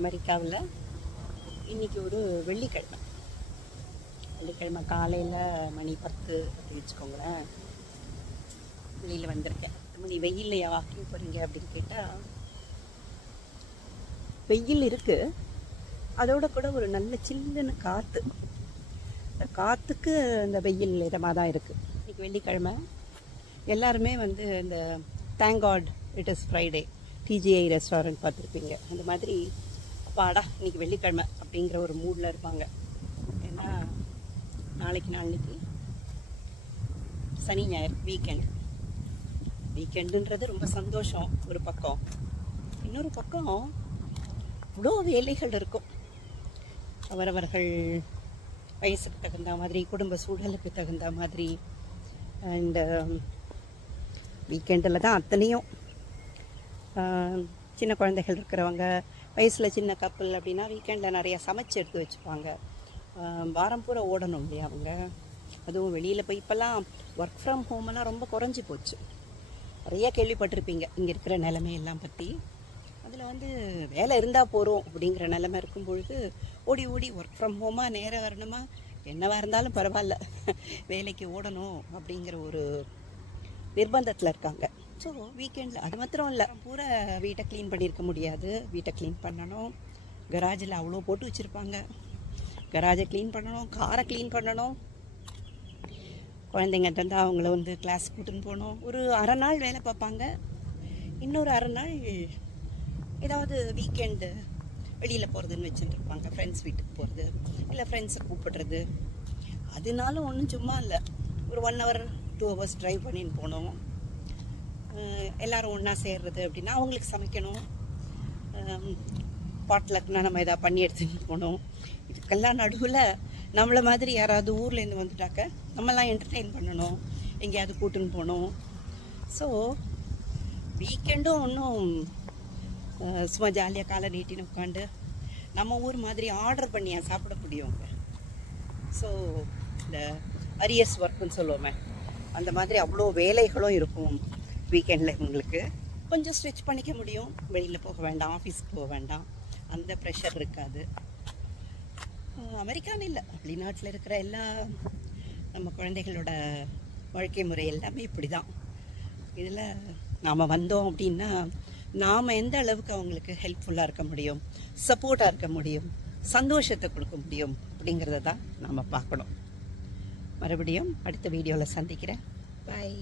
அமெரிக்காவில் இன்றைக்கி ஒரு வெள்ளிக்கிழமை காலையில் மணி 10 அப்படி வச்சுக்கோங்களேன். வெளியில் வந்திருக்கேன். நீ வெயில்லையா வாக்கிங் போகிறீங்க அப்படின்னு கேட்டால், வெயில் இருக்குது, அதோட கூட ஒரு நல்ல சில்லுன்னு காற்று. இந்த காற்றுக்கு இந்த வெயில் இதமாக தான் இருக்குது. இன்றைக்கி வெள்ளிக்கிழமை எல்லாருமே வந்து இந்த thank got it is Friday DGI restaurant பார்த்துருப்பீங்க. அந்த மாதிரி அப்பாடா இன்றைக்கி வெள்ளிக்கிழமை அப்படிங்கிற ஒரு மூடில் இருப்பாங்க. ஏன்னா நாளைக்கு சனி ஞாயிறு வீக்கெண்டுன்றது ரொம்ப சந்தோஷம் ஒரு பக்கம். இன்னொரு பக்கம் இவ்வளோ வேலைகள் இருக்கும். அவரவர்கள் வயசுக்கு தகுந்த மாதிரி, குடும்ப சூழலுக்கு தகுந்த மாதிரி. அண்டு வீக்கெண்டில் தான் அத்தனையும். சின்ன குழந்தைகள் இருக்கிறவங்க, வயசில் சின்ன கப்பல் அப்படின்னா வீக்கெண்டில் நிறையா சமைச்சு எடுத்து வச்சுப்பாங்க. வாரம் பூரா ஓடணும் இல்லையா அவங்க. அதுவும் வெளியில் போய் இப்போல்லாம் ஒர்க் ஃப்ரம் ஹோமெல்லாம் ரொம்ப குறைஞ்சி போச்சு. நிறையா கேள்விப்பட்டிருப்பீங்க இங்கே இருக்கிற நிலைமையெல்லாம் பற்றி. அதில் வந்து வேலை இருந்தால் போகிறோம் அப்படிங்கிற நிலைமை இருக்கும் பொழுது ஓடி ஒர்க் ஃப்ரம் ஹோமாக நேராக வரணுமா, என்னவாக இருந்தாலும் பரவாயில்ல வேலைக்கு ஓடணும் அப்படிங்கிற ஒரு நிர்பந்தத்தில் இருக்காங்க. ஸோ வீக்கெண்டில் அது மாத்திரம் இல்லை, பூரா வீட்டை க்ளீன் பண்ணியிருக்க முடியாது. வீட்டை க்ளீன் பண்ணணும், கராஜில் அவ்வளோ போட்டு வச்சுருப்பாங்க, கராஜை க்ளீன் பண்ணணும், காரை க்ளீன் பண்ணணும், குழந்தைங்கிட்ட இருந்தால் அவங்கள வந்து கிளாஸ் கூட்டுன்னு போகணும். ஒரு அரை நாள் வேலை பார்ப்பாங்க, இன்னொரு அரை நாள் ஏதாவது வீக்கெண்டு வெளியில் போகிறதுன்னு வச்சுட்டுருப்பாங்க. ஃப்ரெண்ட்ஸ் வீட்டுக்கு போகிறது, இல்லை ஃப்ரெண்ட்ஸை கூப்பிடுறது. அதனாலும் ஒன்றும் சும்மா இல்லை. ஒரு 1 hour 2 hours ட்ரைவ் பண்ணின்னு போகணும். எல்லோரும் ஒன்றா சேர்றது அப்படின்னா அவங்களுக்கு சமைக்கணும். பாட்லக்குனா நம்ம எதாவது பண்ணி எடுத்துகிட்டு போகணும். இதுக்கெல்லாம் நடுவில் நம்மளை மாதிரி யாராவது ஊர்லேருந்து வந்துட்டாக்க நம்மலாம் என்டர்டெயின் பண்ணணும், எங்கேயாவது கூட்டுன்னு போகணும். ஸோ வீக்கெண்டும் ஒன்றும் சும்மா ஜாலியாக காலை நீட்டின்னு உட்காந்து நம்ம ஊர் மாதிரி ஆர்டர் பண்ணியா சாப்பிட முடியும். ஸோ இந்த அரியர்ஸ் ஒர்க்குன்னு சொல்லுவோமே, அந்த மாதிரி அவ்வளோ வேலைகளும் இருக்கும் வீக்கெண்டில். உங்களுக்கு கொஞ்சம் ஸ்ட்ரெச் பண்ணிக்க முடியும், வெளியில் போக வேண்டாம், ஆஃபீஸ்க்கு போக வேண்டாம், அந்த ப்ரெஷர் இருக்காது. அமெரிக்கான்னு இல்லை, வெளிநாட்டில் இருக்கிற எல்லா நம்ம குழந்தைகளோட வாழ்க்கை முறை எல்லாமே இப்படி தான். இதில் நாம் வந்தோம் அப்படின்னா நாம் எந்த அளவுக்கு அவங்களுக்கு ஹெல்ப்ஃபுல்லாக இருக்க முடியும், சப்போர்ட்டாக இருக்க முடியும், சந்தோஷத்தை கொடுக்க முடியும் அப்படிங்கிறத தான் நாம் பார்க்கணும். மறுபடியும் அடுத்த வீடியோவில் சந்திக்கிறேன். பாய்.